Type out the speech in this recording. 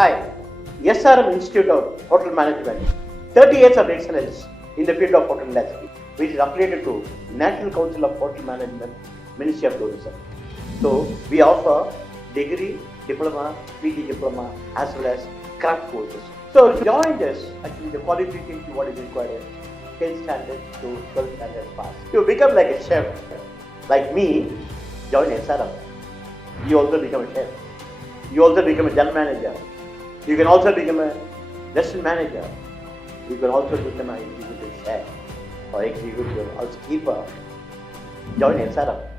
Hi, SRM Institute of Hotel Management, 30 years of excellence in the field of hotel industry, which is affiliated to National Council of Hotel Management, Ministry of Tourism. So, we offer degree, diploma, PG diploma, as well as craft courses. So, join this. Actually, the qualification what is required is 10 standard to 12 standard pass. To become like a chef, like me, join SRM. You also become a chef. You also become a general manager. You can also become a restaurant manager. You can also become an executive chef or executive housekeeper. Join SRM.